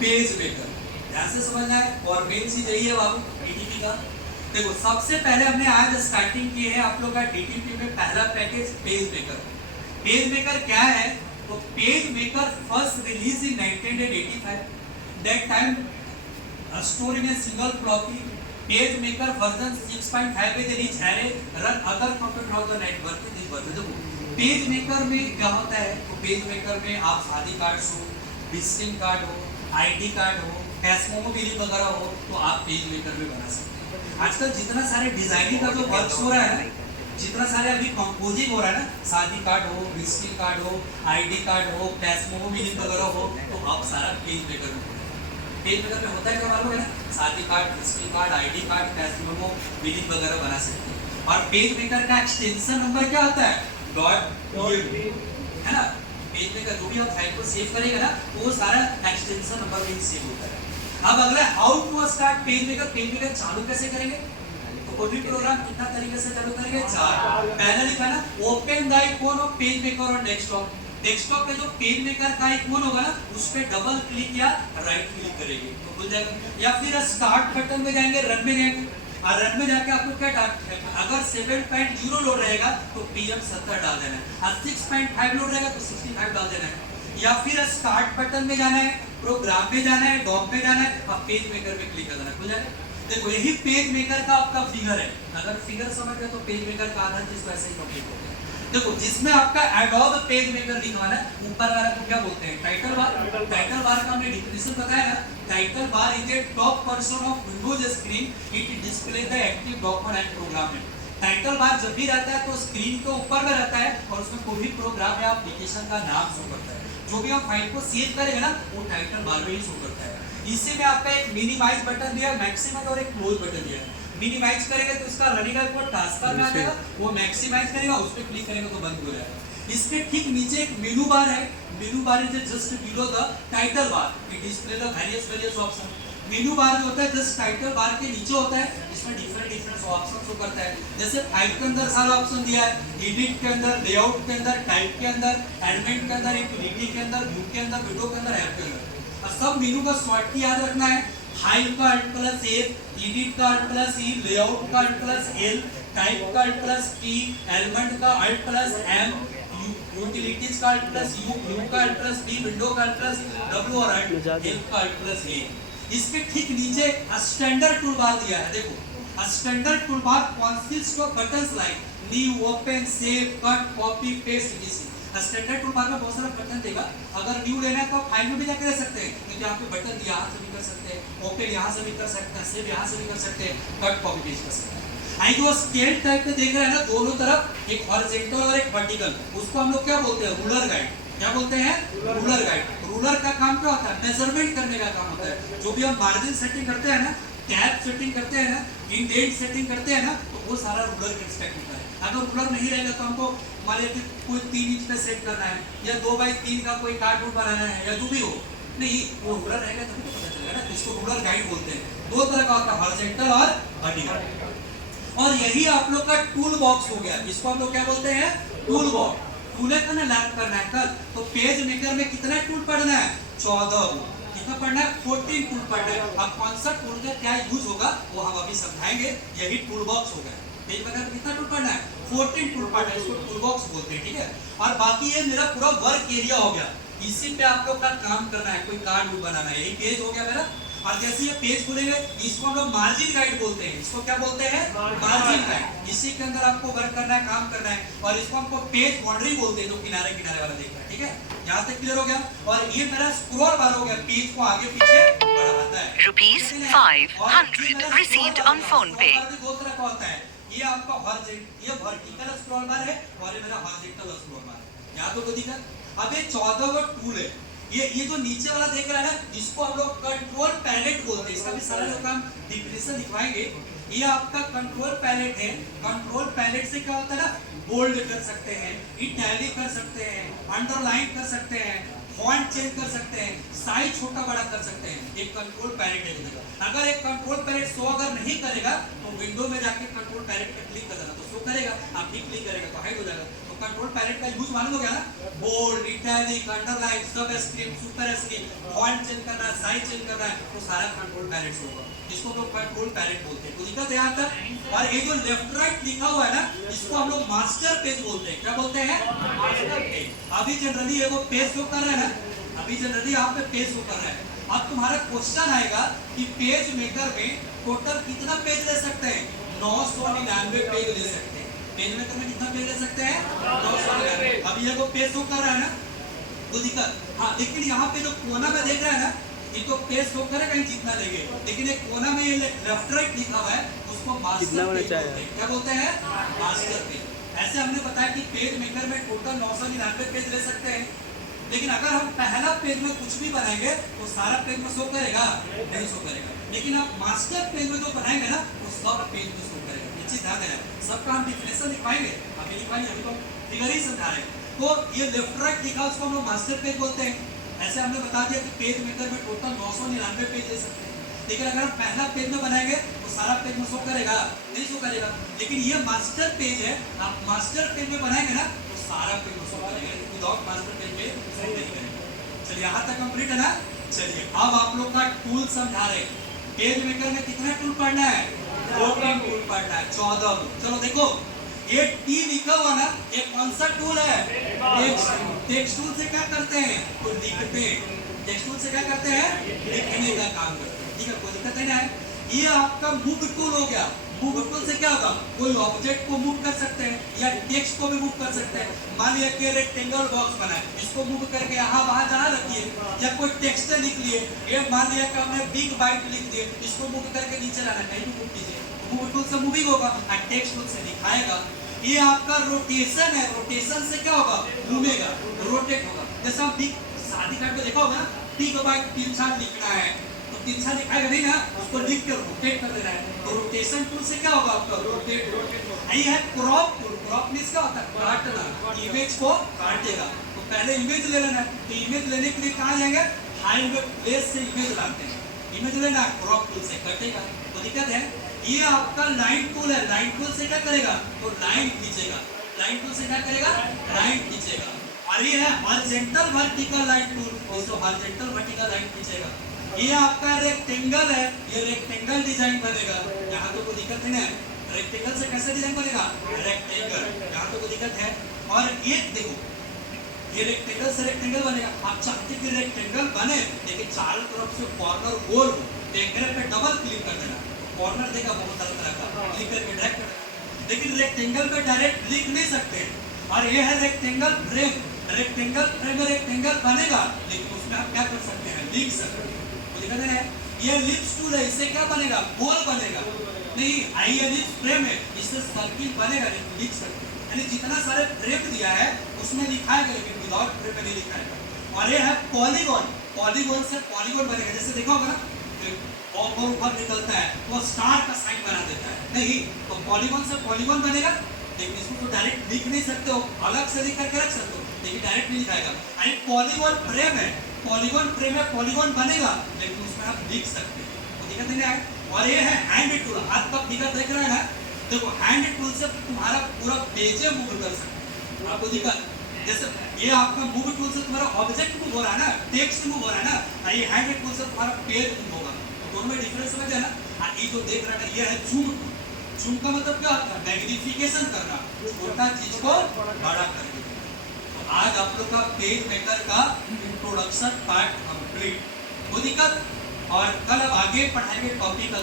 Page maker, ध्यान से समझना है। और मेन चीज यही है बाबू डीटीपी का। देखो सबसे पहले हमने आज स्टार्टिंग की है आप लोग का डीटीपी में पहला package page maker. Page maker क्या है? तो page maker first release in 1985। That time stored in a single floppy. PageMaker version 6.5 पे they reach array run other computer on the network this version। PageMaker में क्या होता है? तो PageMaker में आप शादी कार्ड हो, विजिटिंग कार्ड हो, आईडी कार्ड हो, कैशमोमो बिलिंग वगैरह हो तो आप PageMaker में बना सकते हैं। आजकल जितना सारे डिजाइनिंग का जो वर्क हो रहा है, जितना सारे अभी कंपोजिंग हो रहा है ना, शादी कार्ड हो, विजिटिंग कार्ड हो, आईडी कार्ड हो, कैशमोमो बिलिंग वगैरह हो तो आप सारा PageMaker में। PageMaker में होता है क्या मालूम है ना? शादी card, visiting card, ID card, cash memo billing वगैरह बना सकते हैं। और PageMaker का एक्सटेंशन नंबर क्या होता है? है ना। PageMaker जो भी आप फाइल को सेव करेगा ना वो सारा एक्सटेंशन नंबर में सेव होता है। अब अगला how to start PageMaker। PageMaker चालू कैसे करेंगे? तो कोई भी प्रोग्राम कितना तरीके से चालू करेंगे? 4। पहला लिखा ना open the icon of PageMaker on desktop. Desktop पे जो PageMaker का आइकॉन होगा ना उस पे डबल क्लिक या राइट क्लिक करेंगे तो खुल जाएगा। या फिर स्टार्ट बटन में जाएंगे, रन में जाएंगे और रन में जाके आपको क्या डाल, अगर 7.0 लोड रहेगा तो PM70 डाल देना है और 6.5 लोड रहेगा तो 65 डाल देना है। या फिर स्टार्ट बटन में जाना है, प्रोग्राम में जाना है, डॉक में जाना है और PageMaker में क्लिक कर देना है, खुल जाएगा। देखो यही PageMaker का आपका फिगर है। अगर फिगर समझ गए तो PageMaker का आधा चीज वैसे ही कंप्लीट हो गया। देखो जिसमें आपका एडोब PageMaker लिखवाना है, ऊपर वाला को क्या बोलते हैं? Title bar. टाइटल बार का हमने डिफिनेशन बताया ना, title bar is a top portion of Windows screen, it display the active document and program. Title bar जब भी रहता है तो स्क्रीन के ऊपर में रहता है और उसमें कोई भी प्रोग्राम या एप्लीकेशन का नाम शो करता है। जो भी हम फाइल को सेव करेंगे ना वो टाइटल बार में ही शो करता है। इसी में आपका एक मिनिमाइज बटन दिया, मैक्सिमम और एक क्लोज बटन दिया है। मिनिमाइज करेंगे तो इसका रनिंग कोड टास्क में आ जाएगा, वो मैक्सिमाइज करेगा उस पे क्लिक करेंगे तो बंद हो जाएगा। इसके ठीक नीचे एक मेनू बार है, मेनू bar is just below the title bar, it display the various option. मेनू बार जो होता है जस्ट टाइटल बार के नीचे होता है, इसमें डिफरेंट ऑप्शन शो करता है। जैसे फाइल के अंदर सारा ऑप्शन दिया है, एडिट के अंदर, लेआउट के अंदर, टाइप के अंदर, एलिमेंट के अंदर, यूटिलिटी के अंदर, व्यू के अंदर, विंडो के अंदर, ऐप के अंदर। और सब मेनू का शॉर्ट की याद रखना है। फाइल का Alt+A, एडिट का Alt+E, लेआउट का Alt+L, टाइप का Alt+T, एलिमेंट का Alt+M, यूटिलिटीज का Alt+U, व्यू का Alt+V, विंडो का Alt+W और Alt+L का Alt+A। इसके ठीक नीचे स्टैंडर्ड टूल बार दिया है। देखो standard tool bar consist of buttons like new, open, save, cut, copy, paste etc। Standard tool bar में बहुत सारा बटन देगा। अगर न्यू लेना है तो फाइल में भी जाकर दे सकते हैं, क्योंकि आपके बटन यहाँ से भी कर सकते हैं, ओपन यहाँ से भी कर सकते हैं, सेव यहाँ से भी कर सकते हैं, कट कॉपी पेस्ट कर सकते हैं। आई जो स्केल टाइप पे देख रहे हैं ना दोनों तरफ, एक हॉरिजॉन्टल और एक वर्टिकल, उसको हम लोग क्या बोलते हैं? Ruler guide. क्या बोलते हैं? Ruler guide. रूलर का काम क्या होता है? मेजरमेंट करने का काम होता है। जो भी हम मार्जिन सेटिंग करते हैं ना, टैब सेटिंग करते हैं ना, इंडेंट सेटिंग करते हैं ना, तो वो सारा रूलर के रिस्पेक्ट होता है। अगर रूलर नहीं रहेगा तो हमको मान लीजिए कोई 3 इंच पे सेट करना है या 2x3 का कोई कार्डबोर्ड बनाना है या जो भी हो, नहीं वो रूलर रहेगा तभी तो पता चलेगा ना। इसको रूलर गाइड बोलते हैं। दो तरह का होता है, हॉरिजॉन्टल और वर्टिकल। और यही आप लोग का टूल बॉक्स हो गया, इसको हम लोग क्या बोलते हैं? Tool box. टूले का ना लैप करना है कल, तो PageMaker में कितना टूल पढ़ना है? 14। कितना पढ़ना है? 14 टूल पढ़ना है। अब कौन सा टूल का क्या यूज होगा वो हम अभी समझाएंगे। यही टूल बॉक्स हो गया। PageMaker में कितना टूल पढ़ना है? 14 टूल पढ़ना है, इसको टूल बॉक्स बोलते हैं, ठीक है। और बाकी ये मेरा पूरा वर्क एरिया हो गया, इसी पे आप लोग का काम करना है। कोई कार्ड बनाना है, यही पेज हो गया मेरा। और जैसे ये पेज खोलेंगे इसको हम लोग मार्जिन गाइड बोलते हैं। इसको क्या बोलते हैं? Margin guide. इसी के अंदर आपको वर्क करना है, काम करना है। और इसको हमको पेज बाउंड्री बोलते हैं, जो किनारे किनारे वाला देख रहा है, ठीक है। यहाँ तक क्लियर हो गया। और ये मेरा स्क्रॉल बार हो गया, पेज को आगे पीछे बढ़ाता है। ₹500 received on PhonePe। दो तरह का होता है, ये आपका ये वर्टिकल स्क्रॉल बार है और ये मेरा हॉरिजॉन्टल स्क्रॉल बार है। यहाँ तो कोई दिक्कत। अब ये 14वां टूल है, ये जो नीचे वाला देख रहा है ना, इसको हम लोग कंट्रोल पैलेट बोलते हैं। इसका भी सारा लोग हम डिफिनेशन लिखवाएंगे। ये आपका कंट्रोल पैलेट है। कंट्रोल पैलेट से क्या होता है ना, बोल्ड कर सकते हैं, इटैलिक कर सकते हैं, अंडरलाइन कर सकते हैं, फॉन्ट चेंज कर सकते हैं, साइज छोटा बड़ा कर सकते हैं। एक कंट्रोल पैलेट है। अगर एक कंट्रोल पैलेट शो अगर नहीं करेगा तो विंडो में जाके कंट्रोल पैलेट पे क्लिक कर देना तो शो करेगा। आप ठीक क्लिक करेगा तो हाइड हो जाएगा। तो कंट्रोल पैलेट का यूज मालूम हो गया ना, bold, italic, underline, subscript, superscript, font change करना है, साइज चेंज करना है, तो सारा कंट्रोल पैलेट होगा। इसको लोग कंट्रोल पैलेट बोलते हैं। तो दिक्कत है यहाँ तक। और ये जो लेफ्ट राइट लिखा हुआ है ना, इसको हम लोग मास्टर पेज बोलते हैं। क्या बोलते हैं? Master page. अभी जनरली ये वो पेज शो कर रहा है ना, अभी जनरली आप पे पेज शो कर रहा है। अब तुम्हारा क्वेश्चन आएगा कि पेज मेकर में टोटल कितना पेज ले सकते हैं? 999 पेज ले सकते हैं। पेज मेकर में कितना पेज ले सकते हैं? 999। अभी ये वो पेज शो कर रहा है ना, तो दिक्कत। हाँ, लेकिन यहाँ पे जो कोना में देख रहा है ना, ये तो पेज शो करेगा ही जितना लेंगे, लेकिन एक कोना में ये लेफ्ट राइट लिखा हुआ है, उसको मास्टर पेज बोलते हैं। क्या बोलते हैं? Master page. ऐसे हमने बताया कि पेज मेकर में टोटल 999 पेज ले सकते हैं, लेकिन अगर हम पहला पेज में कुछ भी बनाएंगे तो सारा पेज में शो करेगा? नहीं शो करेगा। लेकिन आप मास्टर पेज में जो बनाएंगे ना, वो सब पेज में शो करेगा। ये चीज ध्यान देना। सबका हम डिफिनेशन लिखवाएंगे, अभी लिखवाएंगे, अभी तो फिगर ही समझा रहे हैं। तो ये लेफ्ट राइट लिखा, उसको हम लोग मास्टर पेज बोलते हैं। ऐसे हमने बता दिया कि पेज मेकर में टोटल 999 पेज ले सकते हैं, लेकिन अगर हम पहला पेज में बनाएंगे तो सारा पेज में शो करेगा? नहीं शो करेगा। लेकिन ये मास्टर पेज है, आप मास्टर पेज में बनाएंगे ना तो सारा पेज में शो करेगा, विदाउट मास्टर पेज में शो नहीं करेगा। चलिए यहाँ तक कंप्लीट है ना। चलिए अब आप लोग का टूल समझा रहे हैं। पेज मेकर में कितने टूल पढ़ना है? 14 टूल पढ़ना है, 14। चलो देखो, ये टी लिखा हुआ ना, ये कौन सा टूल है? टेक्स्ट टूल से क्या करते हैं? तो लिखते हैं। टेक्स्ट टूल से क्या करते हैं? लिखने का काम करते हैं। ठीक है, कोई दिक्कत नहीं है। ये आपका मूव टूल हो गया। मूव टूल से क्या होगा? कोई ऑब्जेक्ट को मूव कर सकते हैं या टेक्स्ट को भी मूव कर सकते हैं। मान लिया कि रेक्टेंगल बॉक्स बना है, इसको मूव करके यहाँ वहां जहाँ रखिए, या कोई टेक्स्ट लिख लिए, ये मान लिया कि हमने बिग बाइट लिख दिए, इसको मूव करके नीचे लाना, कहीं भी मूव कीजिए, मूव टूल से मूविंग होगा और टेक्स्ट टूल से दिखाएगा। ये आपका रोटेशन है, रोटेशन से क्या होगा? घूमेगा, रोटेट होगा। जैसे हम बिग शादी कार्ड पे देखा होगा ना, बिग बाइट 3 साल लिखना है, तो 3 साल लिखाएगा नहीं ना, उसको लिख के रोटेट कर देना है। तो रोटेशन टूल से क्या होगा आपका? रोटेट। यही है क्रॉप टूल। क्रॉप मींस क्या होता है? काटना। इमेज को काटेगा। तो पहले इमेज ले लेना है, तो इमेज लेने के लिए कहाँ जाएंगे? फाइल में प्लेस से इमेज लाते हैं। इमेज लेना क्रॉप टूल से कटेगा, तो दिक्कत है। ये आपका लाइन टूल है, लाइन टूल से क्या करेगा? तो लाइन खींचेगा। लाइन टूल से क्या करेगा? लाइन खींचेगा। और ये है हॉरिजॉन्टल वर्टिकल लाइन टूल, इसको हॉरिजॉन्टल वर्टिकल लाइन खींचेगा। ये आपका रेक्टेंगल है, ये रेक्टेंगल डिजाइन बनेगा। यहाँ तो कोई दिक्कत नहीं है। रेक्टेंगल से कैसे डिजाइन बनेगा? रेक्टेंगल। यहाँ तो कोई दिक्कत है। और ये देखो, ये रेक्टेंगल से रेक्टेंगल बनेगा। आप चाहते कि रेक्टेंगल बने, लेकिन चारों तरफ से कॉर्नर गोल हो, तो एक पे डबल क्लिक कर देना, कॉर्नर देगा बहुत तरह का, क्लिक करके ड्रैग कर देना। लेकिन रेक्टेंगल पे डायरेक्ट लिख नहीं सकते। और ये है रेक्टेंगल फ्रेम। रेक्टेंगल फ्रेम में रेक्टेंगल बनेगा, लेकिन उसमें आप क्या कर सकते हैं? लिख सकते हैं। तो दिक्कत है। ये एलिप्स टूल है, इससे क्या बनेगा? गोल बनेगा। नहीं, आई एलिप्स फ्रेम है, इससे सर्किल बनेगा, लेकिन लिख सकते हैं। यानी जितना सारे फ्रेम दिया है उसमें लिखाएगा, लेकिन विदाउट फ्रेम में नहीं लिखाएगा। और ये है पॉलीगॉन। पॉलीगॉन से पॉलीगॉन बनेगा। जैसे देखा होगा ना, और ऊपर निकलता है वो स्टार का साइन बना देता है। नहीं, तो पॉलीगॉन से पॉलीगॉन बनेगा, लेकिन इसको तो डायरेक्ट लिख नहीं सकते हो, अलग से लिख करके रख सकते हो, लेकिन डायरेक्ट नहीं लिखाएगा। यानी पॉलीगॉन फ्रेम है, पॉलीगॉन फ्रेम में पॉलीगॉन बनेगा, लेकिन उसमें आप लिख सकते हो, तो दिक्कत नहीं है। और ये है हैंड टूल। हाथ का फिगर देख रहा है ना, देखो हैंड टूल से तुम्हारा पूरा पेज मूव कर सकते हो। आपको दिक्कत, जैसे ये आपका मूव टूल से तुम्हारा ऑब्जेक्ट मूव हो रहा है ना, टेक्स्ट मूव हो रहा है ना, ये हैंड टूल से तुम्हारा पेज मूव होगा। दोनों में डिफरेंस समझ है ना। ये जो देख रहा है, ये है जूम टूल। जूम का मतलब क्या होता है? मैग्निफिकेशन करना, छोटा चीज को बड़ा करके। तो आज आप लोग का पेज मेकर का इंट्रोडक्शन पार्ट कंप्लीट। कोई दिक्कत? और कल अब आगे पढ़ाएंगे टॉपिक